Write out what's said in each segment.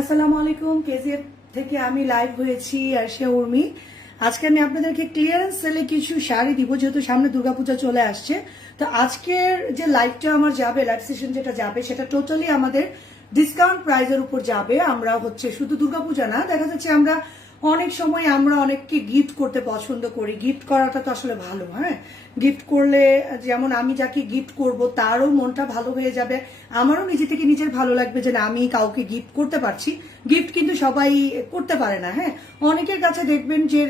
আসসালামু আলাইকুম। কেজিএফ থেকে আমি লাইভ হয়েছি আর সে উর্মি। আজকে আমি আপনাদেরকে ক্লিয়ারেন্স সেলে কিছু শাড়ি দিব, যেহেতু সামনে দুর্গাপূজা চলে আসছে। তো আজকের যে লাইভটা আমার যাবে লাইভ সেশন যেটা যাবে, সেটা টোটালি আমাদের ডিসকাউন্ট প্রাইজের উপর যাবে। আমরা হচ্ছে শুধু দুর্গাপূজা না, দেখা যাচ্ছে আমরা অনেক সময় আমরা অনেককে গিফট করতে পছন্দ করি। গিফট করাটা তো আসলে ভালো হ্যাঁ? গিফট করলে যেমন আমি যাকে গিফট করব, তারও মনটা ভালো হয়ে যাবে। আমারও নিজে থেকে নিজের ভালো লাগবে যে না, আমি কাউকে গিফট করতে পারছি। গিফট কিন্তু সবাই করতে পারে না হ্যাঁ? অনেকের কাছে দেখবেন যে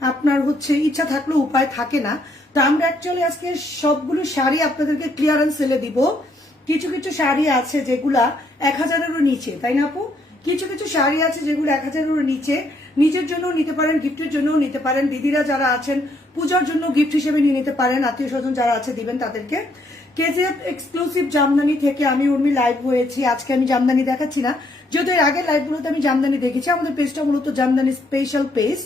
আপনার হচ্ছে ইচ্ছা থাকলেও উপায় থাকে না। তো আমরা অ্যাকচুয়ালি আজকে সবগুলো শাড়ি আপনাদেরকে ক্লিয়ারেন্স সেলে দিব। কিছু কিছু শাড়ি আছে যেগুলা এক হাজারেরও নিচে, তাই না আপু? কিছু কিছু শাড়ি আছে যেগুলো এক হাজারেরও নিচে। নিজের জন্য নিতে পারেন গিফটের জন্য নিতে পারেন। দিদিরা যারা আছেন, পূজার জন্য গিফট হিসেবে নিয়ে নিতে পারেন। আত্মীয় স্বজন যারা আছে, দিবেন তাদেরকে। কেজিএফ এক্সক্লুসিভ জামদানি থেকে আমি উর্মি লাইভ হয়েছি। আজকে আমি জামদানি দেখাচ্ছি না। যেহেতু এর আগের লাইভগুলোতে আমি জামদানি দেখেছি, আমাদের পেজটা মূলত জামদানি স্পেশাল পেজ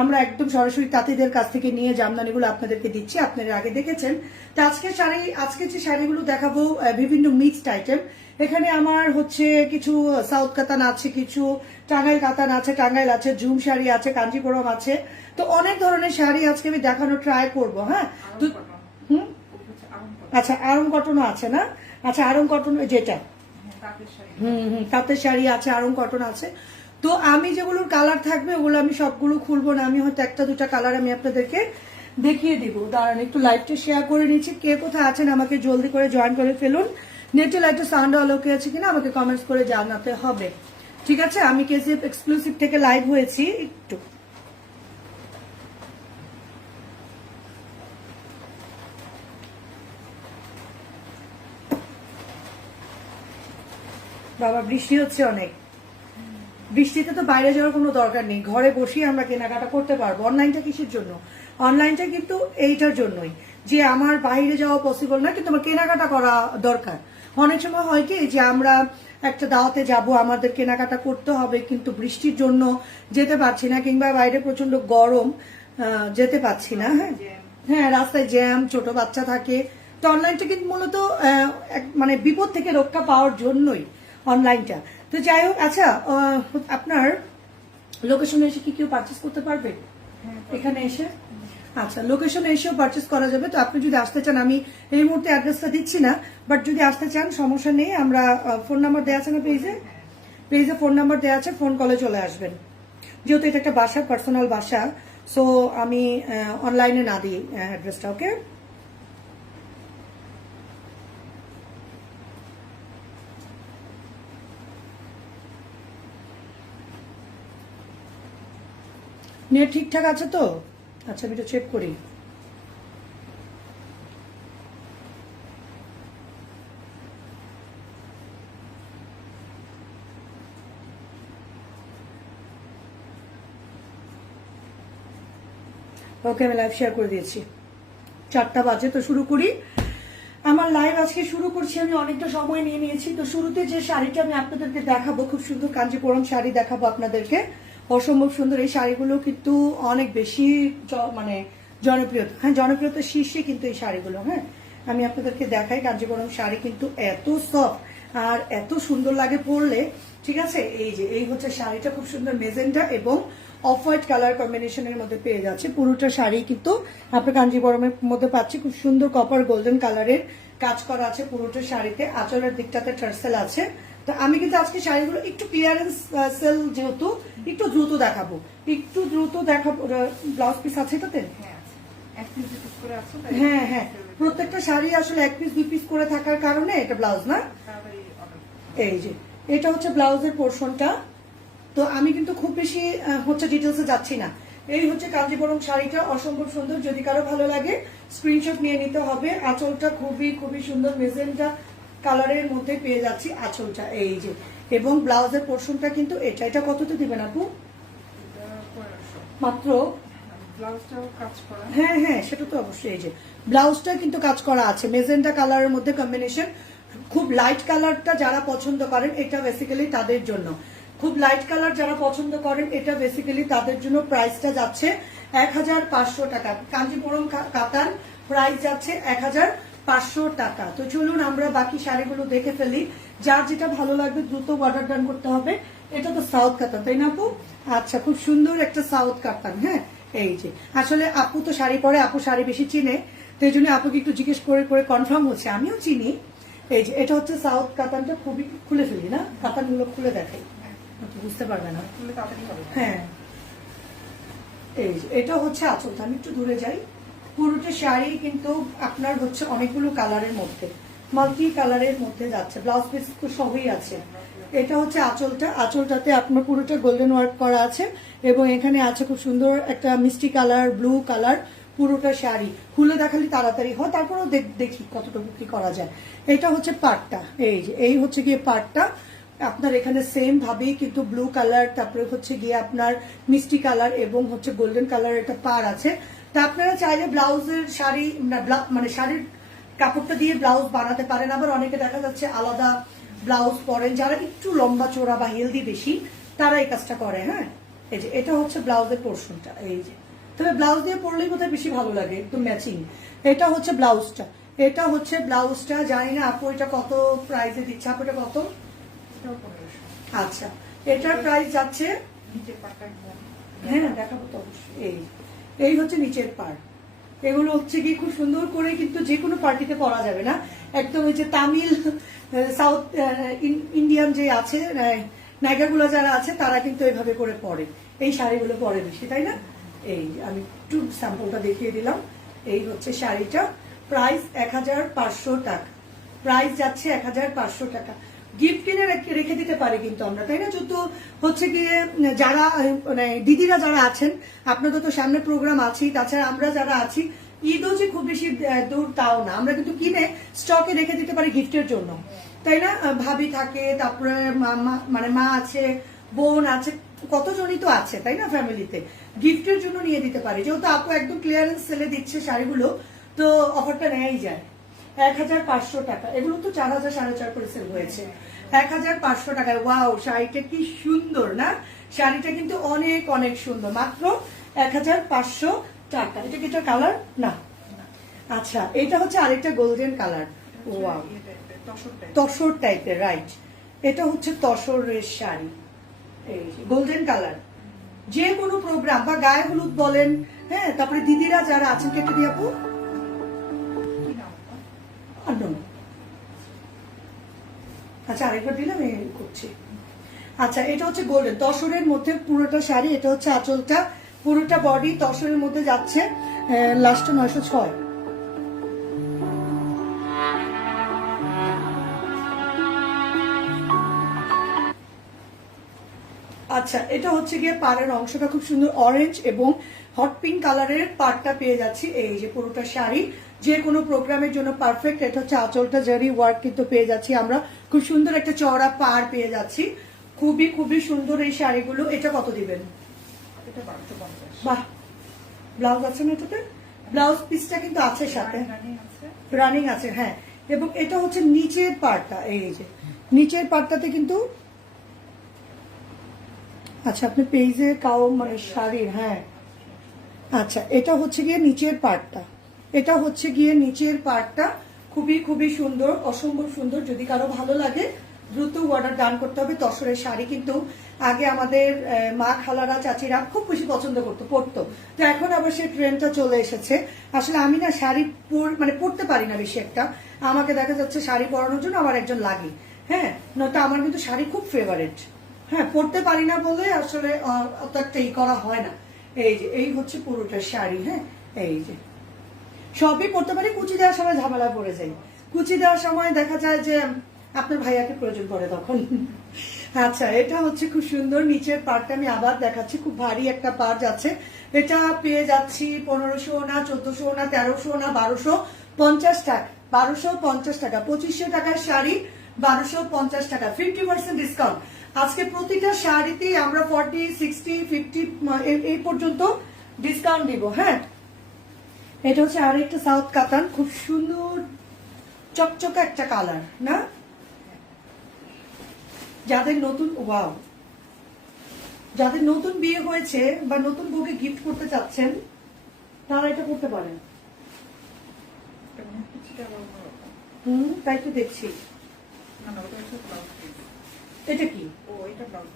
আমরা একদম সরাসরি তাঁতিদের কাছ থেকে নিয়ে জামদানিগুলো আপনাদেরকে দিচ্ছি। আপনারা আগে দেখেছেন। তো আজকে শাড়ি, আজকে যে শাড়িগুলো দেখাবো বিভিন্ন মিক্সড আইটেম এখানে আমার হচ্ছে কিছু সাউথ কাতান আছে কিছু টাঙ্গাইল কাতান আছে টাঙ্গাইল আছে ঝুম শাড়ি আছে কাঞ্জিপুরম আছে। তো অনেক ধরনের শাড়ি আজকে আমি দেখানোর ট্রাই করব হ্যাঁ? হুম? আচ্ছা আরং কটনও আছে না? আচ্ছা আরং কটন যেটা। হুম হুম তাঁতের শাড়ি আছে আরং কটন আছে। তো আমি যেগুলোর কালার থাকবে ওগুলো আমি সবগুলো খুলবো না আমি হয়তো একটা দুটা কালার আমি আপনাদেরকে দেখিয়ে দিব। দাঁড়ান একটু লাইভটা শেয়ার করে নিচ্ছি। কে কোথায় আছেন আমাকে জলদি করে জয়েন করে ফেলুন। নেটে লাইটে সাউন্ড আলোকে আছে কিনা আমাকে কমেন্টস করে জানাতে হবে। ঠিক আছে? আমি কেজিএফ এক্সক্লুসিভ থেকে লাইভ হয়েছি, একটু। বাবা, বৃষ্টি হচ্ছে অনেক। বৃষ্টিতে তো বাইরে যাওয়ার কোনো দরকার নেই। ঘরে বসেই আমরা কেনাকাটা করতে পারব। অনলাইনটা কিসের জন্য? অনলাইনটা কিন্তু এইটার জন্যই। যে আমার বাইরে যাওয়া পসিবল না কিন্তু আমার কেনাকাটা করা দরকার। অনেক সময় হয় কি যে আমরা একটা দাওয়াতে যাব আমাদের কেনাকাটা করতে হবে কিন্তু বৃষ্টির জন্য যেতে পারছি না কিংবা বাইরে প্রচণ্ড গরম যেতে পারছি না হ্যাঁ? হ্যাঁ রাস্তায় জ্যাম ছোট বাচ্চা থাকে। তো অনলাইনটা কিন্তু মূলত মানে বিপদ থেকে রক্ষা পাওয়ার জন্যই অনলাইনটা তো যাই হোক আচ্ছা আপনার লোকেশনে এসে কি কেউ পারচেস করতে পারবে? এখানে এসে? আচ্ছা লোকেশনে এসেও পারচেস করা যাবে। তো আপনি যদি আসতে চান, আমি এই মুহূর্তে অ্যাড্রেসটা দিচ্ছি না বাট যদি আসতে চান, সমস্যা নেই, আমরা ফোন নাম্বার দেওয়া আছে না পেজে পেজে ফোন নাম্বার দেওয়া আছে ফোন কলে চলে আসবেন। যেহেতু এটা একটা বাসা পার্সোনাল বাসা সো আমি অনলাইনে না দিই অ্যাড্রেসটা ওকে নেট ঠিকঠাক আছে তো? আচ্ছা আমি চেক করি। ওকে, আমি লাইভ শেয়ার করে দিয়েছি। চারটা বাজে, তো শুরু করি। আমার লাইভ আজকে শুরু করছি, আমি অনেকটা সময় নিয়ে নিয়েছি। তো শুরুতে যে শাড়িটা আমি আপনাদেরকে দেখাবো, খুব সুন্দর কাঞ্জিপুরম শাড়ি দেখাবো আপনাদেরকে। অসম্ভব সুন্দর এই শাড়িগুলো কিন্তু অনেক বেশি মানে জনপ্রিয়তা। হ্যাঁ জনপ্রিয়তার শীর্ষে কিন্তু এই শাড়িগুলো হ্যাঁ? আমি আপনাদেরকে দেখাই কাঞ্জিপুরম শাড়ি কিন্তু এত সফট আর এত সুন্দর লাগে পরলে, ঠিক আছে? এই যে, এই হচ্ছে শাড়িটা খুব সুন্দর মেজেন্টা এবং অফ হোয়াইট কালার কম্বিনেশনের মধ্যে পেয়ে যাচ্ছে। পুরোটা শাড়ি কিন্তু আপনার কাঞ্জিবরমের মধ্যে পাচ্ছি। খুব সুন্দর কপার গোল্ডেন কালারের কাজ করা আছে পুরোটা শাড়িতে। আঁচলের দিকটাতে টার্সেল আছে। তো আমি কিন্তু আজকে শাড়িগুলো একটু ক্লিয়ারেন্স সেল যেহেতু একটু দ্রুত দেখাবো। একটু দ্রুত দেখাবো ব্লাউজ পিস আছে এটাতে? হ্যাঁ হ্যাঁ প্রত্যেকটা শাড়ি আসলে এক পিস দুই পিস করে থাকার কারণে এটা ব্লাউজ না? এই যে এটা হচ্ছে ব্লাউজের পোর্শনটা তো আমি কিন্তু খুব বেশি হচ্ছে ডিটেলসে যাচ্ছি না। এই হচ্ছে কাঞ্জিবরম শাড়িটা অসম্ভব সুন্দর। যদি কারও ভালো লাগে স্ক্রিনশট নিয়ে নিতে হবে। আঁচলটা খুবই খুবই সুন্দর মেজেন্টা কালারের মধ্যে পেয়ে যাচ্ছি আঁচলটা এই যে। এবং ব্লাউজের পোর্শনটা কিন্তু এটা। এটা কততে দিবেন আপু? মাত্র? হ্যাঁ হ্যাঁ সেটা তো অবশ্যই এই যে। ব্লাউজটা কিন্তু কাজ করা আছে। মেজেন্টা কালারের মধ্যে কম্বিনেশন খুব লাইট কালারটা যারা পছন্দ করেন এটা বেসিক্যালি তাদের জন্য। খুব লাইট কালার যারা পছন্দ করেন এটা বেসিক্যালি তাদের জন্য প্রাইসটা যাচ্ছে এক হাজার পাঁচশো টাকা। কাঞ্জিপুরম কাতান প্রাইস যাচ্ছে এক হাজার পাঁচশো টাকা। তো চলুন আমরা বাকি শাড়িগুলো দেখে ফেলি। যার যেটা ভালো লাগবে দ্রুত অর্ডার ডান করতে হবে। এটা তো সাউথ কাতান তাই না আপু? আচ্ছা খুব সুন্দর একটা সাউথ কাতান হ্যাঁ? এই যে। আসলে আপু তো শাড়ি পরে আপু শাড়ি বেশি চিনে তো এই জন্য আপুকে একটু জিজ্ঞেস করে করে কনফার্ম হচ্ছে। আমিও চিনি। এই যে এটা হচ্ছে সাউথ কাতানটা খুবই খুলে ফেলি না? কাতানগুলো খুলে দেখাই আপু বুঝতে পারবে না। হ্যাঁ। এই যে, এটা হচ্ছে আঁচলটা আমি একটু দূরে যাই। পুরোটা শাড়ি কিন্তু আপনার হচ্ছে অনেকগুলো কালারের মধ্যে, মাল্টি কালারের মধ্যে যাচ্ছে, ব্লাউজ পিস তো সবই আছে। এটা হচ্ছে আঁচলটা, আঁচলটাতে আপনার পুরোটা গোল্ডেন ওয়ার্ক করা আছে এবং এখানে আছে খুব সুন্দর একটা মিষ্টি কালার ব্লু কালার পুরোটা শাড়ি। খুলে দেখালে তাড়াতাড়ি হয়, তারপরেও দেখ- কতটুকু কি করা যায়। এটা হচ্ছে পাটটা, এই যে, এই হচ্ছে গিয়ে পাটটা। আপনার এখানে সেম ভাবেই কিন্তু ব্লু কালার, তারপরে হচ্ছে গিয়ে আপনার মিষ্টি কালার এবং হচ্ছে গোল্ডেন কালার একটা পার আছে। তা আপনারা চাইলে ব্লাউজের শাড়ি মানে শাড়ির কাপড়টা দিয়ে ব্লাউজ বানাতে পারেন। আবার অনেকে দেখা যাচ্ছে আলাদা ব্লাউজ পরেন যারা একটু লম্বা চোরা বা হেলদি বেশি তারা এই কাজটা করে হ্যাঁ? এই যে এটা হচ্ছে ব্লাউজের পোর্শনটা এই যে। তবে ব্লাউজ দিয়ে পরলেই বোধহয় বেশি ভালো লাগে একটু ম্যাচিং এটা হচ্ছে ব্লাউজটা। এটা হচ্ছে ব্লাউজটা জানি না আপু এটা কত প্রাইসে দিচ্ছে আপু এটা কত? আচ্ছা এটার প্রাইস যাচ্ছে? হ্যাঁ দেখাবো তো অবশ্যই এই এই হচ্ছে নিচের পার এগুলো হচ্ছে কি খুব সুন্দর করে কিন্তু যে কোনো পার্টিতে পরা যাবে না। একদম ওই যে তামিল সাউথ ইন্ডিয়ান যে আছে নায়িকাগুলো যারা আছে, তারা কিন্তু এইভাবে করে পরে। এই শাড়িগুলো পরে বেশি, তাই না? এই আমি একটু স্যাম্পলটা দেখিয়ে দিলাম। এই হচ্ছে শাড়িটা। প্রাইস এক হাজার পাঁচশো টাকা। প্রাইস যাচ্ছে এক হাজার পাঁচশো টাকা। গিফট কিনে রেখে- দিতে পারি কিন্তু আমরা, তাই না? যত হচ্ছে গিয়ে, যারা মানে দিদিরা যারা আছেন, আপনাদের তো সামনে প্রোগ্রাম আছেই, তাছাড়া আমরা যারা আছি, ঈদও যে খুব বেশি দূর তাও না। আমরা কিন্তু কিনে স্টকে রেখে দিতে পারি গিফটের জন্য। তাই না? ভাবি থাকে, তারপরে মানে মা আছে, বোন আছে, কতজনই তো আছে, তাই না ফ্যামিলিতে গিফটের জন্য নিয়ে দিতে পারি। যেহেতু আপু একদম ক্লিয়ারেন্স সেলে দিচ্ছে শাড়িগুলো, তো অফারটা নেয়াই যায়। এক হাজার পাঁচশো টাকা। এগুলো তো চার হাজার, সাড়ে চার করে সেল হয়েছে। এক হাজার পাঁচশো টাকায় ওয়াও শাড়িটা কি সুন্দর, না? শাড়িটা কিন্তু অনেক অনেক সুন্দর। মাত্র এক হাজার পাঁচশো টাকা। এটা কি কালার না। আচ্ছা এটা হচ্ছে আরেকটা গোল্ডেন কালার ওয়াও তসর টাইপের রাইট এটা হচ্ছে তসরের শাড়ি। এই গোল্ডেন কালার যে কোনো প্রোগ্রাম বা গায়ে হলুদ বলেন হ্যাঁ তারপরে দিদিরা যারা আছেন, কেটে দিয়ে আপু? আচ্ছা আরেকবার দিলাম করছি। আচ্ছা এটা হচ্ছে গোল্ডেন মধ্যে পুরোটা শাড়ি, এটা হচ্ছে আঁচলটা। পুরোটা বডি মধ্যে যাচ্ছে নয়শো ছয়। আচ্ছা এটা হচ্ছে গিয়ে পাড়ের অংশটা খুব সুন্দর অরেঞ্জ এবং হট পিঙ্ক কালারের পাড়টা পেয়ে যাচ্ছি। এই যে পুরোটা শাড়ি যে কোনো প্রোগ্রামের জন্য পারফেক্ট এটা হচ্ছে আঁচলটা জারি ওয়ার্ক কিন্তু পেয়ে যাচ্ছি আমরা। খুব সুন্দর একটা চওড়া পাড় পেয়ে যাচ্ছি। খুবই খুবই সুন্দর এই শাড়িগুলো। এটা কত দিবেন? বাহ! ব্লাউজ আছে না এটাতে? ব্লাউজ পিসটা কিন্তু আছে সাথে। রানিং আছে। রানিং আছে হ্যাঁ। এবং এটা হচ্ছে নিচের পার্টটা এই যে। নিচের পার্টটাতে কিন্তু আচ্ছা আপনি পেজে কাউ মানে শাড়ির হ্যাঁ। আচ্ছা এটা হচ্ছে গিয়ে নিচের পার্টটা এটা হচ্ছে গিয়ে নিচের পার্টটা। খুবই খুবই সুন্দর, অসম্ভব সুন্দর। যদি কারও ভালো লাগে, দ্রুত অর্ডার দান করতে হবে। তসরের শাড়ি কিন্তু আগে আমাদের মা খালারা, চাচিরা খুব বেশি পছন্দ করতো, পরতো। তো এখন আবার সেই ট্রেন্ডটা চলে এসেছে। আসলে আমি না শাড়ি পর- মানে পরতে পারি না বেশি একটা। আমাকে দেখা যাচ্ছে শাড়ি পরানোর জন্য আমার একজন লাগে। হ্যাঁ নয়তো আমার কিন্তু শাড়ি খুব ফেভারেট হ্যাঁ পরতে পারি না বলে আসলে অত একটা ই করা হয় না। এই যে, এই হচ্ছে পুরোটা শাড়ি হ্যাঁ? এই যে। সবই পড়তে পারি, কুচি দেওয়ার সময় ঝামেলা পড়ে যাই কুচি দেওয়ার সময় দেখা যায় যে আপনার ভাইয়াকে প্রয়োজন পড়ে তখন। আচ্ছা এটা হচ্ছে খুব সুন্দর, নিচের পার্টটা আমি আবার দেখাচ্ছি, খুব ভারী একটা পার্ট আছে এটা পেয়ে যাচ্ছি পনেরোশো না, চোদ্দশো না, তেরোশো না, বারোশো পঞ্চাশ টাকা, বারোশো পঞ্চাশ টাকা, পঁচিশশো টাকার শাড়ি, বারোশো পঞ্চাশ টাকা ফিফটি পার্সেন্ট ডিসকাউন্ট আজকে প্রতিটা শাড়িতেই আমরা ফর্টি সিক্সটি ফিফটি এই পর্যন্ত ডিসকাউন্ট দিব হ্যাঁ? এটা হচ্ছে আর একটা সাউথ কাতান খুব সুন্দর চকচকে একটা কালার না? যাদের নতুন ওয়াও। যাদের নতুন বিয়ে হয়েছে বা নতুন বউকে গিফট করতে চাচ্ছেন তারা এটা করতে পারেন। হয়। হুম তাই তো দেখছি। এটা কি? ও এটা ব্লাউজ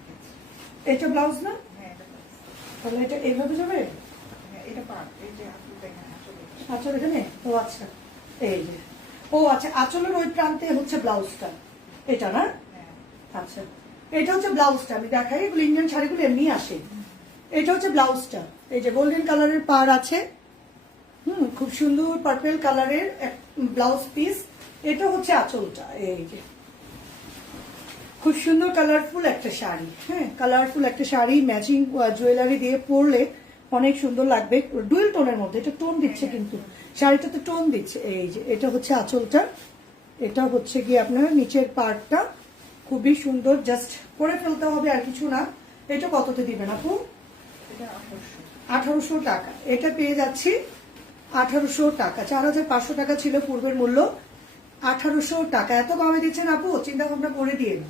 এটা ব্লাউজ না হ্যাঁ। তাহলে এটা এইভাবে যাবে? হ্যাঁ এটা পার এই যে আপনি দেখেন। আসলে এখানে ও আচ্ছা এই যে। ও আচ্ছা ওই প্রান্তে হচ্ছে ব্লাউজটা। এটা না? আচ্ছা। এটা হচ্ছে ব্লাউজটা, আমি দেখাই, এগুলো ইন্ডিয়ান শাড়িগুলো এমনি আসে। এটা হচ্ছে ব্লাউজটা। এই যে গোল্ডেন কালারের পার আছে। হুম, খুব সুন্দর পার্পেল কালারের ব্লাউজ পিস এটা হচ্ছে আঁচলটা, এই যে। খুব সুন্দর কালারফুল একটা শাড়ি হ্যাঁ কালারফুল একটা শাড়ি ম্যাচিং জুয়েলারি দিয়ে পরলে অনেক সুন্দর লাগবে। ডুয়েল টোনের মধ্যে এটা টোন দিচ্ছে কিন্তু। শাড়িটা তো টোন দিচ্ছে। এই যে এটা হচ্ছে আঁচলটা। এটা হচ্ছে গিয়ে আপনার নিচের পার্টটা খুবই সুন্দর জাস্ট করে ফেলতে হবে আর কিছু না। এটা কততে দিবেন আপু? আঠারোশো। আঠারোশো টাকা। এটা পেয়ে যাচ্ছি আঠারোশো টাকা। চার হাজার পাঁচশো টাকা ছিল পূর্বের মূল্য। আঠারোশো টাকা। এত কমে দিচ্ছেন আপু? চিন্তা ভাবনা করে দিয়ে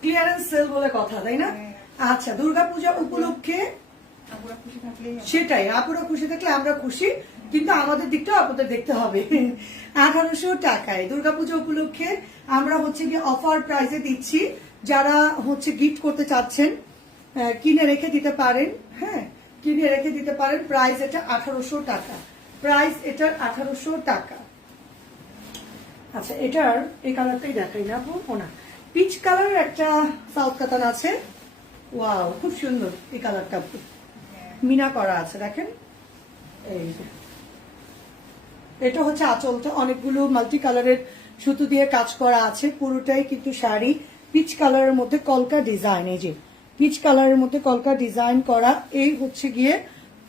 ক্লিয়ারেন্স সেল বলে কথা তাই না? হ্যাঁ। আচ্ছা দুর্গাপূজা উপলক্ষে সেটাই, আপুরা খুশি থাকলে আমরা খুশি, কিন্তু আমাদের দিকটাও আপনাদের দেখতে হবে। আঠারোশো টাকায় দুর্গাপূজা উপলক্ষে আমরা হচ্ছে গিয়ে অফার প্রাইজে দিচ্ছি, যারা হচ্ছে গিফট করতে চাচ্ছেন কিনে রেখে দিতে পারেন হ্যাঁ কিনে রেখে দিতে পারেন প্রাইস এটা আঠারোশো টাকা। প্রাইস এটার আঠারোশো টাকা। আচ্ছা এটার, এই কালারটাই দেখাই না ও না। পিচ কালার একটা সাউথ কাতান আছে। ওয়াও খুব সুন্দর এই কালারটা মিনা করা আছে, দেখেন। এই এটা হচ্ছে আঁচলটা অনেকগুলো মাল্টি কালারের সুতো দিয়ে কাজ করা আছে, পুরোটাই কিন্তু শাড়ি। পিচ কালারের মধ্যে কলকা ডিজাইন এই যে। পিচ কালারের মধ্যে কলকা ডিজাইন করা, এই হচ্ছে গিয়ে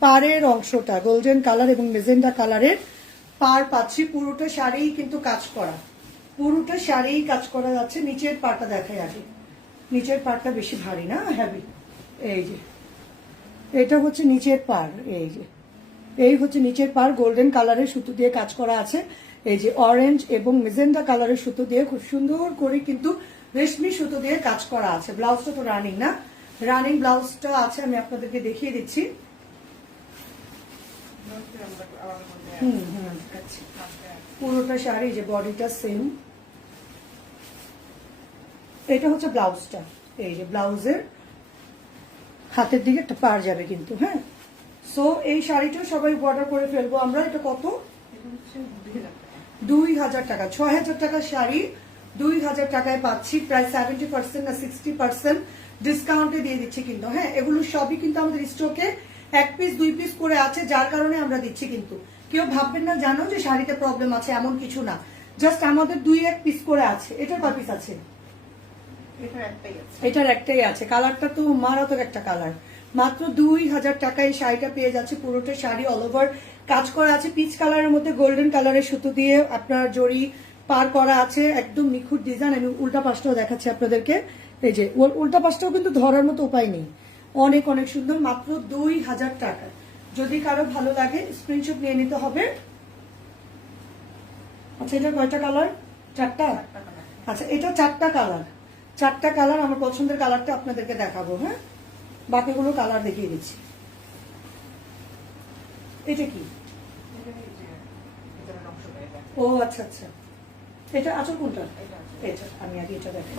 পাড়ের অংশটা গোল্ডেন কালার এবং মেজেন্ডা কালারের পার পাচ্ছি, পুরোটা শাড়ি কিন্তু কাজ করা। পুরোটা শাড়ি কাজ করা যাচ্ছে, নিচের পাটা দেখাই আগে। নিচের পাটটা বেশি ভারী না হ্যাভি এই যে। এটা হচ্ছে নিচের পার এই যে। এই হচ্ছে নিচের পার গোল্ডেন কালারের সুতো দিয়ে কাজ করা আছে। এই যে অরেঞ্জ এবং মেজেন্ডা কালারের সুতো দিয়ে খুব সুন্দর করে কিন্তু রেশমি সুতো দিয়ে কাজ করা আছে। ব্লাউজটা তো রানিং না। রানিং ব্লাউজটা আছে, আমি আপনাদেরকে দেখিয়ে দিচ্ছি। হুম পুরোটা শাড়ি যে বডিটা সেম এটা হচ্ছে ব্লাউজটা। এই যে ব্লাউজের হাতের দিকে একটা পার যাবে কিন্তু হ্যাঁ? সো এই শাড়িটা সবাই অর্ডার করে ফেলব আমরা। এটা কত? দুই হাজার টাকা। টাকা ছয় হাজার টাকার শাড়ি, দুই হাজার টাকায় পাচ্ছি। প্রায় সেভেন্টি পার্সেন্ট না সিক্সটি পার্সেন্ট ডিসকাউন্টে দিয়ে দিচ্ছি কিন্তু হ্যাঁ? এগুলো সবই কিন্তু আমাদের স্টকে এক পিস দুই পিস করে আছে, যার কারণে আমরা দিচ্ছি কিন্তু। কেউ ভাববেন না, জানো যে শাড়িতে প্রবলেম আছে, এমন কিছু না। জাস্ট আমাদের দুই এক পিস করে আছে। এটার কয় পিস আছে? এটার একটাই আছে। কালারটা তো মারাত্মক একটা কালার। মাত্র দুই হাজার টাকায় এই শাড়িটা পেয়ে যাচ্ছে। পুরোটা শাড়ি অল ওভার কাজ করা আছে পিচ কালারের মধ্যে গোল্ডেন কালারের সুতো দিয়ে আপনার জড়ি পার করা আছে। একদম নিখুঁত ডিজাইন আমি উল্টা পাশটাও দেখাচ্ছি আপনাদেরকে। এই যে উল্টা পাশটাও কিন্তু ধরার মতো উপায় নেই। অনেক অনেক সুন্দর। মাত্র দুই হাজার টাকা। যদি কারও ভালো লাগে স্ক্রিনশট নিয়ে নিতে হবে। আচ্ছা এটা কয়টা কালার চারটা? চারটা আচ্ছা এটা চারটা কালার চারটা কালার আমার পছন্দের কালারটা আপনাদেরকে দেখাবো হ্যাঁ? বাকিগুলো কালার দেখিয়ে দিচ্ছি। এটা কি? ও আচ্ছা আচ্ছা। এটা আচল কোনটা? এটা, আমি আগে এটা দেখাই।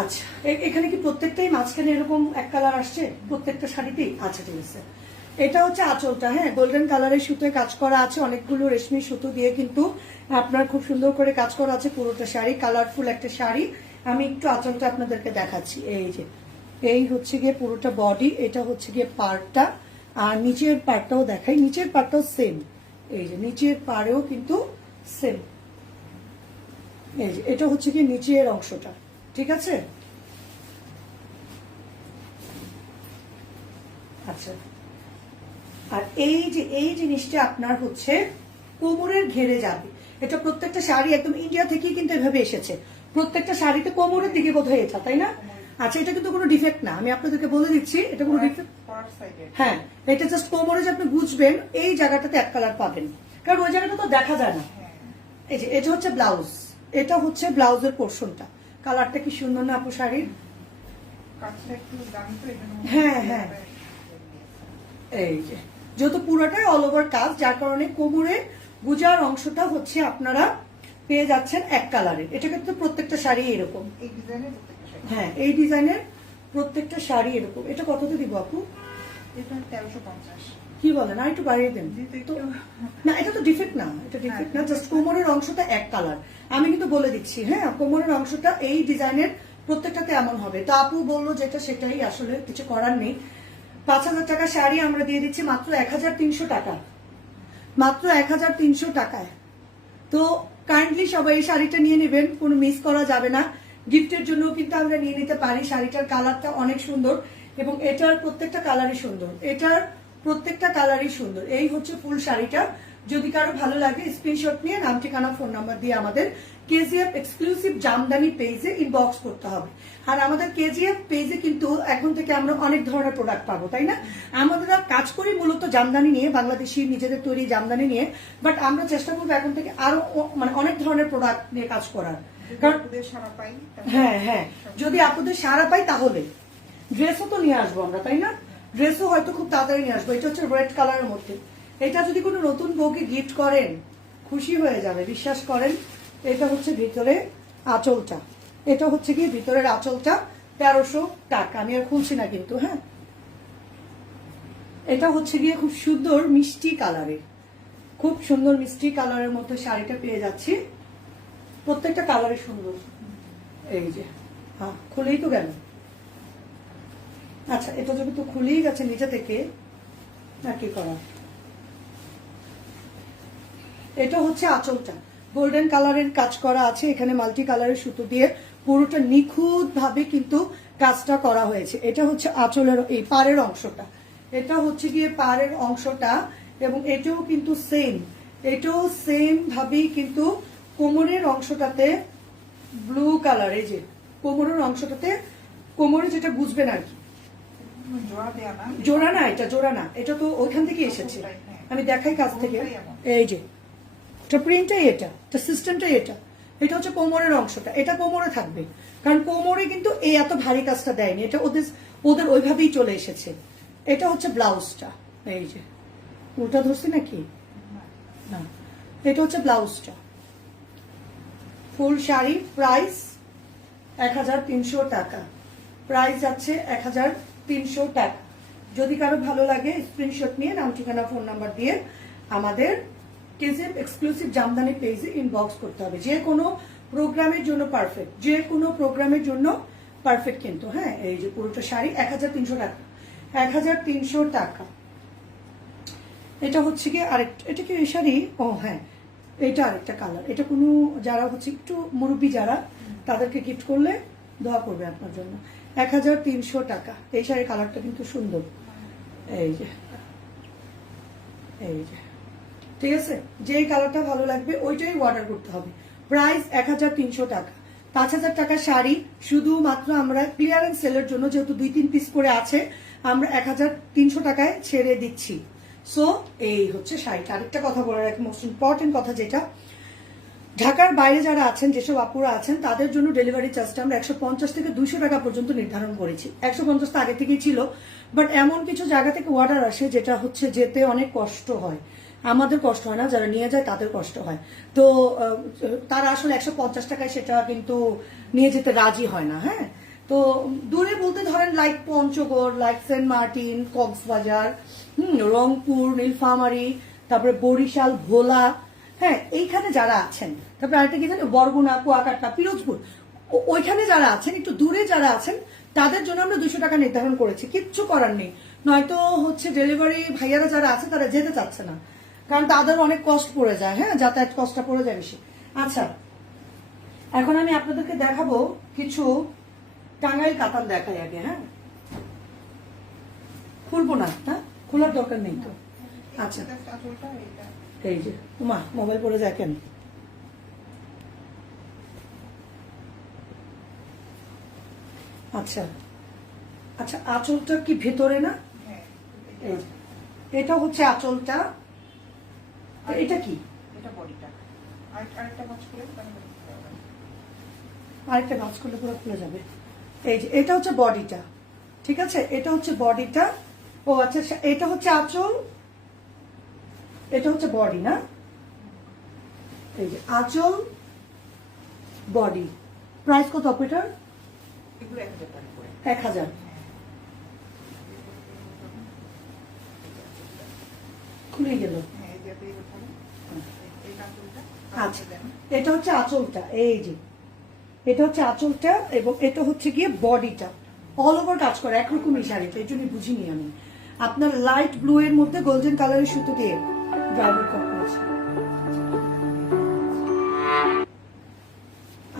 আচ্ছা এখানে কি প্রত্যেকটাই মাঝখানে এরকম এক কালার আসছে? প্রত্যেকটা শাড়িতেই? আচ্ছা ঠিক আছে। এটা হচ্ছে আঁচলটা হ্যাঁ? গোল্ডেন কালারের সুতোয় কাজ করা আছে, অনেকগুলো রেশমি সুতো দিয়ে, কিন্তু আপনার খুব সুন্দর করে কাজ করা আছে পুরোটা শাড়ি কালারফুল একটা শাড়ি। আমি একটু আঁচলটা আপনাদেরকে দেখাচ্ছি। এই যে, এই হচ্ছে গিয়ে পুরোটা বডি এটা হচ্ছে গিয়ে পার্টটা আর নিচের পার্টটাও দেখাই। নিচের পার্টটাও সেম এই যে, নিচের পাড়েও কিন্তু সেম এই যে, এটা হচ্ছে কি নিচের অংশটা। ঠিক আছে? আচ্ছা। আর এই যে, এই জিনিসটা আপনার হচ্ছে কোমরের ঘেরে যাবে। এটা প্রত্যেকটা শাড়ি একদম ইন্ডিয়া থেকেই কিন্তু এভাবে এসেছে। প্রত্যেকটা শাড়িতে কোমরের দিকে বোধ হয় এটা তাই না? আচ্ছা এটা কিন্তু কোনো ডিফেক্ট না। আমি আপনাদেরকে বলে দিচ্ছি এটা কোনো ডিফেক্ট হ্যাঁ এটা জাস্ট কোমরে যে আপনি বুঝবেন এই জায়গাটাতে এক কালার পাবেন। কারণ ওই জায়গাটা তো দেখা যায় না। এই যে এটা হচ্ছে ব্লাউজ এটা হচ্ছে ব্লাউজের পোর্শনটা কালারটা কি সুন্দর না আপু শাড়ির? হ্যাঁ, হ্যাঁ। এই যে যেহেতু পুরোটাই অল ওভার কাজ যার কারণে কোমরে গুজার অংশটা হচ্ছে আপনারা পেয়ে যাচ্ছেন এক কালারের। এটা কিন্তু প্রত্যেকটা শাড়ি এরকম। হ্যাঁ এই ডিজাইনের প্রত্যেকটা শাড়ি এরকম। এটা কততে দিব আপু? কি বলেন? আর একটু বাড়িয়ে দেন। না এটা তো ডিফেক্ট না এটা ডিফেক্ট না জাস্ট কোমরের অংশটা এক কালার। আমি কিন্তু বলে দিচ্ছি হ্যাঁ কোমরের অংশটা এই ডিজাইনের প্রত্যেকটাতে এমন হবে। তো আপু বলল যেটা সেটাই আসলে কিছু করার নেই। পাঁচ হাজার টাকা শাড়ি আমরা দিয়ে দিচ্ছি মাত্র এক হাজার তিনশো টাকা। মাত্র এক হাজার তিনশো টাকায়। তো কাইন্ডলি সবাই এই শাড়িটা নিয়ে নেবেন, কোনো মিস করা যাবে না। গিফটের জন্য কিন্তু আমরা নিয়ে নিতে পারি। শাড়িটার কালারটা অনেক সুন্দর এবং এটার প্রত্যেকটা কালারই সুন্দর। এটার প্রত্যেকটা কালারই সুন্দর। এই হচ্ছে ফুল শাড়িটা। যদি কারও ভালো লাগে স্ক্রিনশট নিয়ে নাম, ঠিকানা ফোন নাম্বার দিয়ে আমাদের কেজিএফ এক্সক্লুসিভ জামদানি পেজে ইনবক্স করতে হবে। আর আমাদের কেজিএফ পেজে কিন্তু এখন থেকে আমরা অনেক ধরনের প্রোডাক্ট পাবো তাই না? আমাদের কাজ করি মূলত জামদানি নিয়ে বাংলাদেশি নিজেদের তৈরি জামদানি নিয়ে বাট আমরা চেষ্টা করব এখন থেকে আরও মানে অনেক ধরনের প্রোডাক্ট নিয়ে কাজ করার। কারণ হ্যাঁ হ্যাঁ। যদি আপনাদের সারা পাই তাহলে। ড্রেসও তো নিয়ে আসব আমরা তাই না? ড্রেসও হয়তো খুব তাড়াতাড়ি নিয়ে আসব এটা হচ্ছে রেড কালারের মধ্যে। এটা যদি কোনো নতুন বউকে গিফট করেন খুশি হয়ে যাবে বিশ্বাস করেন। এটা হচ্ছে ভিতরে আঁচলটা। এটা হচ্ছে কি? ভিতরের আঁচলটা তেরোশো টাকা। আমি আর খুলছি না কিন্তু হ্যাঁ? এটা হচ্ছে গিয়ে খুব সুন্দর মিষ্টি কালারের খুব সুন্দর মিষ্টি কালারের মধ্যে শাড়িটা পেয়ে যাচ্ছি। প্রত্যেকটা কালারে সুন্দর। এই যে হ্যাঁ খুলেই তো গেল। আচ্ছা এটা যদি তো খুলেই গেছে নিচে থেকে, আর কি করা এটা হচ্ছে আঁচলটা। গোল্ডেন কালারের কাজ করা আছে এখানে মাল্টি কালারের সুতো দিয়ে। পুরোটা নিখুঁত ভাবে কিন্তু কাজটা করা হয়েছে। এটা হচ্ছে আঁচলের এই পাড়ের অংশটা। এটা হচ্ছে গিয়ে পাড়ের অংশটা এবং এটাও কিন্তু সেম এটাও সেম ভাবেই কিন্তু কোমরের অংশটাতে ব্লু কালার এই যে কোমরের অংশটাতে কোমরে যেটা বুঝবেন আর কি। জোড়া না। এটা জোড়া না। এটা তো ওইখান থেকে এসেছে। আমি দেখাই কাছ থেকে। এই যে এটা প্রিন্টটাই এটা এটা সিস্টেমটাই এটা। এটা হচ্ছে কোমরের অংশটা, এটা কোমরে থাকবে। কারণ কোমরে কিন্তু এই এত ভারী কাজটা দেয়নি, এটা ওদের ওদের ওইভাবেই চলে এসেছে। এটা হচ্ছে ব্লাউজটা, এই যে। উল্টা ধরছি নাকি? না। এটা হচ্ছে ব্লাউজটা। ফুল শাড়ি প্রাইস এক হাজার তিনশো টাকা। প্রাইস যাচ্ছে এক টাকা। যদি কারও ভালো লাগে স্ক্রিনশট নিয়ে নাম, ঠিকানা ফোন নাম্বার দিয়ে আমাদের কেজিএফ এক্সক্লুসিভ জামদানি পেজে ইনবক্স করতে হবে। যে কোনো প্রোগ্রামের জন্য পারফেক্ট যে কোনো প্রোগ্রামের জন্য পারফেক্ট কিন্তু হ্যাঁ? এই যে পুরোটা শাড়ি এক হাজার তিনশো টাকা। এক হাজার তিনশো টাকা। এটা হচ্ছে কি আরেকটা এটা কি এই শাড়ি? ও হ্যাঁ। এটা আরেকটা কালার এটা কোনো, যারা হচ্ছে একটু মুরব্বী যারা, তাদেরকে গিফট করলে দোয়া করবে আপনার জন্য। এক হাজার তিনশো টাকা। এই শাড়ির কালারটা কিন্তু সুন্দর। এই যে এই যে। ঠিক আছে? যেই কালারটা ভালো লাগবে, ওইটাই অর্ডার করতে হবে। প্রাইস এক হাজার তিনশো টাকা। পাঁচ হাজার টাকা শাড়ি, শুধুমাত্র আমরা ক্লিয়ারেন্স সেলের জন্য যেহেতু দুই তিন পিস করে আছে, আমরা এক হাজার তিনশো টাকায় ছেড়ে দিচ্ছি। সো এই হচ্ছে শাড়িটা। আরেকটা কথা বলার এক মোস্ট ইম্পর্টেন্ট কথা যেটা ঢাকার বাইরে যারা আছেন, যেসব আপুরা আছেন, তাদের জন্য ডেলিভারি চার্জটা আমরা একশো পঞ্চাশ থেকে দুইশো টাকা পর্যন্ত নির্ধারণ করেছি। একশো পঞ্চাশ আগে থেকেই ছিল। বাট এমন কিছু জায়গা থেকে অর্ডার আসে যেটা হচ্ছে যেতে অনেক কষ্ট হয়। আমাদের কষ্ট হয় না, যারা নিয়ে যায় তাদের কষ্ট হয়। তো তারা আসলে একশো পঞ্চাশ টাকায় সেটা কিন্তু নিয়ে যেতে রাজি হয় না হ্যাঁ? তো, দূরে বলতে ধরেন like Panchagarh like Saint Martin Cox's Bazar, হুম, রংপুর, নীলফামারি, তারপরে বরিশাল, ভোলা হ্যাঁ এইখানে যারা আছেন, তারপরে আরেকটা কি জানেন, বরগুনা, কুয়াকাটা, পিরোজপুর ওইখানে যারা আছেন, একটু দূরে যারা আছেন, তাদের জন্য আমরা দুশো টাকা নির্ধারণ করেছি, কিচ্ছু করার নেই। নয়তো হচ্ছে ডেলিভারি ভাইয়ারা যারা আছে, তারা যেতে চাচ্ছে না, কারণ তাদের অনেক কষ্ট পড়ে যায় হ্যাঁ যাতায়াত কষ্টটা পড়ে যায় বেশি। আচ্ছা এখন আমি আপনাদেরকে দেখাবো কিছু টাঙ্গাইল কাতান দেখাই আগে হ্যাঁ? খুলবো না খোলার দরকার নেই তো। আচ্ছা। এই যে উমা মোবাইল পড়ে যায় কেন? আচ্ছা আচ্ছা আঁচলটা কি ভেতরে না? হ্যাঁ। এটা হচ্ছে আঁচলটা এটা কি। আরেকটা ভাঁজ করলে পুরো খুলে যাবে। এই যে এটা হচ্ছে বডিটা ঠিক আছে? এটা হচ্ছে বডিটা ও আচ্ছা এটা হচ্ছে আঁচল এটা হচ্ছে বডি না? এই যে আঁচল বডি প্রাইস কত অপারেটর এক হাজার। খুলে গেল। আচ্ছা এটা হচ্ছে আঁচলটা, এই যে। এটা হচ্ছে আঁচলটা এবং এটা হচ্ছে গিয়ে বডিটা অল ওভার কাজ করে একরকমই শাড়িটা এই জন্য বুঝিনি আমি। আপনার লাইট ব্লু এর মধ্যে গোল্ডেন কালারের সুতো দিয়ে। কট করেছে।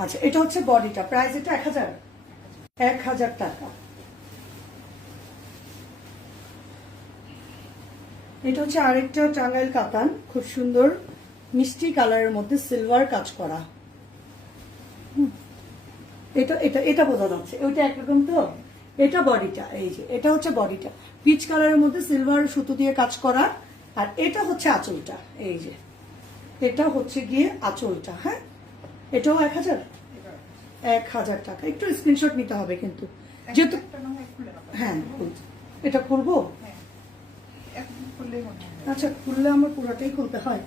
আচ্ছা এটা হচ্ছে বডিটা। প্রাইস এটা এক হাজার। এক হাজার টাকা। এটা হচ্ছে আরেকটা টাঙ্গাইল কাতান। খুব সুন্দর, মিষ্টি কালারের মধ্যে সিলভার কাজ করা। এটা এটা এটা বোঝা যাচ্ছে। ওইটা একরকম তো? এটা বডিটা, এই যে, এটা হচ্ছে বডিটা। পিচ কালারের মধ্যে সিলভার সুতো দিয়ে কাজ করা। আর এটা হচ্ছে আঁচলটা এই যে। এটা হচ্ছে গিয়ে আঁচলটা হ্যাঁ? এটাও এক হাজার? এক হাজার টাকা। একটু স্ক্রিনশট নিতে হবে কিন্তু। যেহেতু হয় খুলে এটা খুলবো? হ্যাঁ। আচ্ছা খুললে আমার পুরোটাই খুলতে হয়।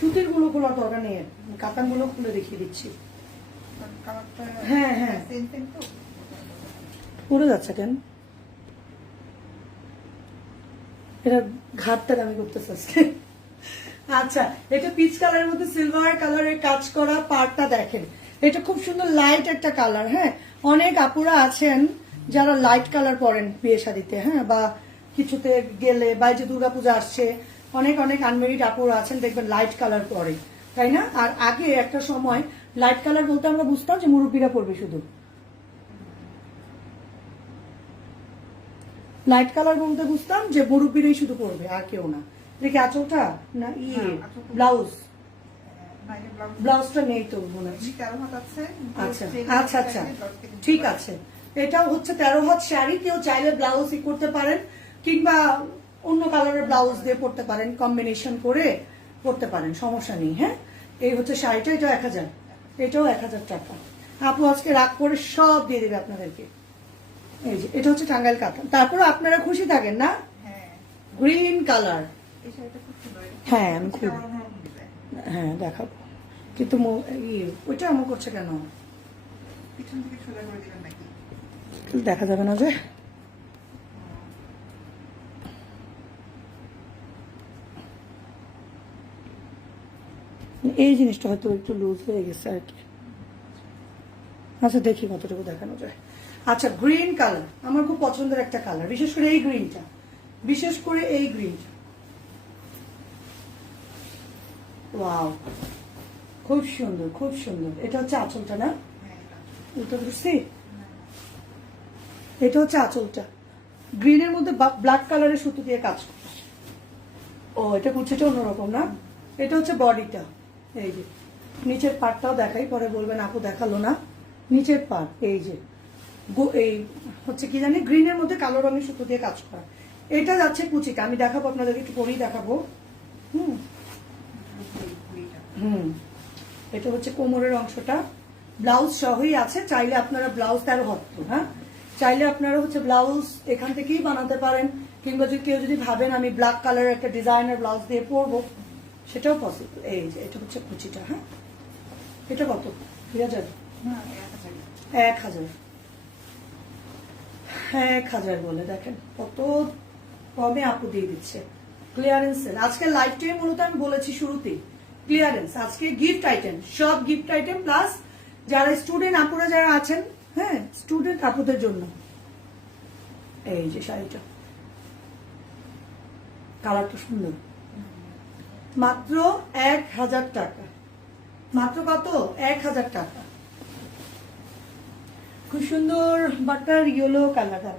সুতিরগুলো খোলার দরকার নেই। কাতানগুলো খুলে দেখিয়ে দিচ্ছি। হ্যাঁ, হ্যাঁ। পড়ে যাচ্ছে কেন? এটা ঘাটটা আমি করতেছি আজকে। আচ্ছা এটা পিচ কালারের মধ্যে সিলভার কালারের কাজ করা পার্টটা দেখেন। এটা খুব সুন্দর লাইট একটা কালার হ্যাঁ? অনেক আপুরা আছেন যারা লাইট কালার পরেন বিয়ে শাদিতে হ্যাঁ? বা কিছুতে গেলে বা যে দুর্গাপূজা আসছে, অনেক অনেক আনমেরিড আপুরা আছেন, দেখবেন লাইট কালার পরে, তাই না? আর আগে একটা সময় লাইট কালার বলতে আমরা বুঝতাম যে মুরব্বীরা পরবে শুধু। লাইট কালার বলতে বুঝতাম যে মুরব্বীরাই শুধু পরবে আর কেউ না। দেখি আঁচলটা? না ইয়ে হ্যাঁ, ব্লাউজ। না, এই যে ব্লাউজ ব্লাউজটা নেই তো মনে হচ্ছে আচ্ছা আচ্ছা আচ্ছা। ঠিক আছে। এটাও হচ্ছে তেরো হাত শাড়ি কেউ চাইলে ব্লাউজ ই করতে পারেন কিংবা অন্য কালারের ব্লাউজ দিয়ে পড়তে পারেন কম্বিনেশন করে পড়তে পারেন সমস্যা নেই হ্যাঁ? এই হচ্ছে শাড়িটা এটাও এক হাজার। এটাও এক হাজার টাকা। আপু আজকে রাগ করে সব দিয়ে দেবে আপনাদেরকে। এই যে এটা হচ্ছে টাঙ্গাইল কাতান তারপর আপনারা খুশি থাকেন না? হ্যাঁ। গ্রিন কালার সুন্দর। হ্যাঁ, আমি খুব- design। হ্যাঁ দেখাবো। কিন্তু ইয়ে, ওইটা আমার করছে কেন? দেখা যাবে না যে। এই জিনিসটা হয়তো একটু লুজ হয়ে গেছে আর কি। আচ্ছা দেখি কতটুকু দেখানো যায়। আচ্ছা গ্রিন কালার আমার খুব পছন্দের একটা কালার বিশেষ করে এই গ্রিনটা বিশেষ করে এই গ্রিনটা ওয়াও খুব সুন্দর খুব সুন্দর। এটা হচ্ছে আঁচলটা, না? উল্টো বুঝছি এটা হচ্ছে আঁচলটা। গ্রিনের মধ্যে ব্ল্যাক কালারের সুতো দিয়ে কাজ করে ও, এটা কুচিটা অন্যরকম, না? এটা হচ্ছে বডিটা। এই যে, নিচের পার্টটাও দেখাই, পরে বলবেন, আপু দেখাল না? নিচের পার্ট এই যে। এই হচ্ছে কি জানি গ্রিনের মধ্যে কালো রঙের সুতো দিয়ে কাজ করা। এটা যাচ্ছে কুচিটা আমি দেখাবো আপনাদেরকে একটু পরেই দেখাবো। হুম। হুম। এটা হচ্ছে কোমরের অংশটা। ব্লাউজ সহই আছে চাইলে আপনারা ব্লাউজ তেরো হত্ত হ্যাঁ? চাইলে আপনারা হচ্ছে ব্লাউজ এখান থেকেই বানাতে পারেন কিংবা যদি কেউ যদি ভাবেন আমি ব্ল্যাক কালারের একটা ডিজাইনার ব্লাউজ দিয়ে পরবো সেটাও পসিবল এই যে এটা হচ্ছে কুচিটা হ্যাঁ? এটা কত? দুই হাজার। এক হাজার। এক হাজার বলে দেখেন, কত কমে আপু দিয়ে দিচ্ছে। ক্লিয়ারেন্স আজকে লাইফটাই মূলত আমি বলেছি শুরুতেই। ক্লিয়ারেন্স আজকে গিফট আইটেম সব গিফট আইটেম প্লাস যারা স্টুডেন্ট আপুরা যারা আছেন হ্যাঁ স্টুডেন্ট আপুদের জন্য। এই যে শাড়িটা। কালারটা সুন্দর। মাত্র এক হাজার টাকা। মাত্র কত? এক হাজার টাকা। খুব সুন্দর বাটার ইয়েলো কালারটা।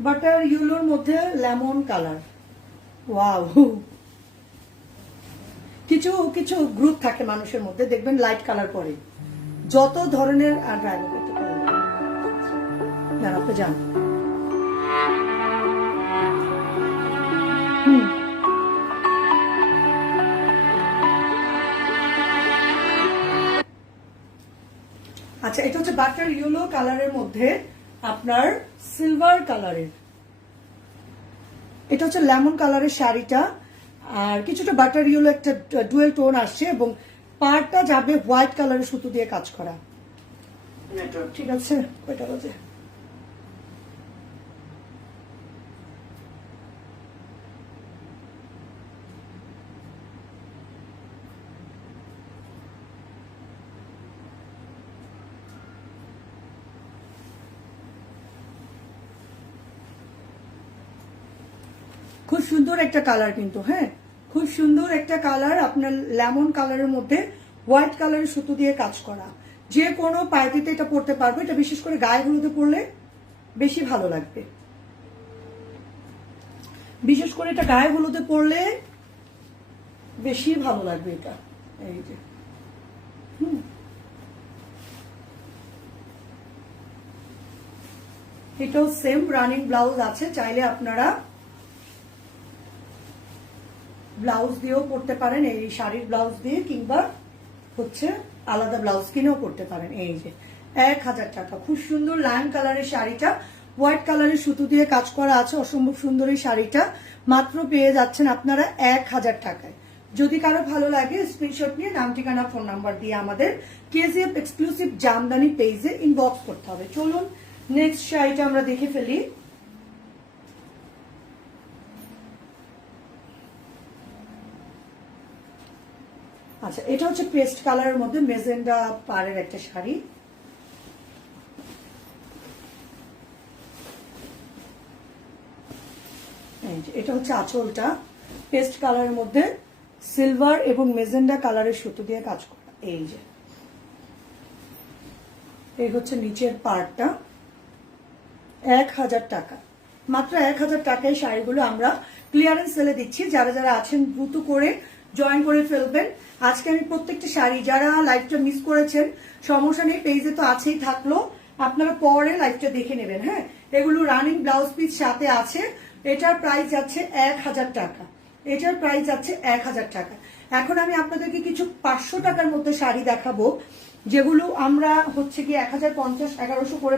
বাটার ইয়েলোর মধ্যে লেমন কালার। ওয়াও। কিছু কিছু গ্রুপ থাকে মানুষের মধ্যে, দেখবেন লাইট কালার পরে। যত ধরনের আর ড্রাইভার করতে পারেন যারা আপনি যান। হুম। আচ্ছা এটা হচ্ছে বাটার ইয়েলো কালারের মধ্যে আপনার সিলভার কালারের। এটা হচ্ছে লেমন কালারের শাড়িটা আর কিছুটা বাটার ইয়েলো একটা ডুয়েল টোন আসছে এবং পাড়টা যাবে হোয়াইট কালারের সুতো দিয়ে কাজ করা। ঠিক আছে কয়টা বাজে খুব সুন্দর একটা কালার কিন্তু হ্যাঁ? খুব সুন্দর একটা কালার আপনার লেমন কালারের মধ্যে হোয়াইট কালারের সুতো দিয়ে কাজ করা। যে কোনো পার্টিতে এটা পড়তে পারবে, এটা বিশেষ করে গায়ে হলুদে পরলে বেশি ভালো লাগবে। বিশেষ করে এটা গায়ে হলুদে পরলে বেশি ভালো লাগবে এটা। এই যে। হুম। এটাও সেম রানিং ব্লাউজ আছে, চাইলে আপনারা ব্লাউজ দিয়েও পড়তে পারেন, এই শাড়ির ব্লাউজ দিয়ে, কিংবা হচ্ছে আলাদা ব্লাউজ কিনেও পড়তে পারেন। এই যে, এক হাজার টাকা। খুব সুন্দর লায়ন কালারের শাড়িটা। হোয়াইট কালারের সুতো দিয়ে কাজ করা আছে, অসম্ভব সুন্দর এই শাড়িটা। মাত্র পেয়ে যাচ্ছেন আপনারা এক হাজার টাকায়। যদি কারও ভালো লাগে স্ক্রিনশট নিয়ে নাম, ঠিকানা ফোন নাম্বার দিয়ে আমাদের কেজিএফ এক্সক্লুসিভ জামদানি পেজে ইনবক্স করতে হবে। চলুন নেক্সট শাড়িটা আমরা দেখে ফেলি। আচ্ছা এটা হচ্ছে পেস্ট কালারের মধ্যে মেজেন্ডা পাড়ের একটা শাড়ি। এটা হচ্ছে আঁচলটা। পেস্ট কালারের মধ্যে সিলভার এবং মেজেন্ডা কালারের সুতো দিয়ে কাজ করা। এই যে, এই হচ্ছে নিচের পার্টটা এক হাজার টাকা। মাত্র এক হাজার টাকায় শাড়িগুলো আমরা ক্লিয়ারেন্স সেলে দিচ্ছি। যারা যারা আছেন, দ্রুত করে জয়েন করে ফেলবেন। আজকে আমি প্রত্যেকটা শাড়ি, যারা লাইভটা মিস করেছেন, সমস্যা নেই পেজে তো আছেই থাকল। আপনারা পরে লাইভটা দেখে নেবেন হ্যাঁ? এগুলো রানিং ব্লাউজ পিস সাথে আছে। এটার প্রাইস যাচ্ছে এক হাজার টাকা। এটার প্রাইস যাচ্ছে এক হাজার টাকা। এখন আমি আপনাদেরকে কিছু পাঁচশো টাকার মধ্যে শাড়ি দেখাবো, যেগুলো আমরা হচ্ছে কি এক হাজার পঞ্চাশ, এগারোশো করে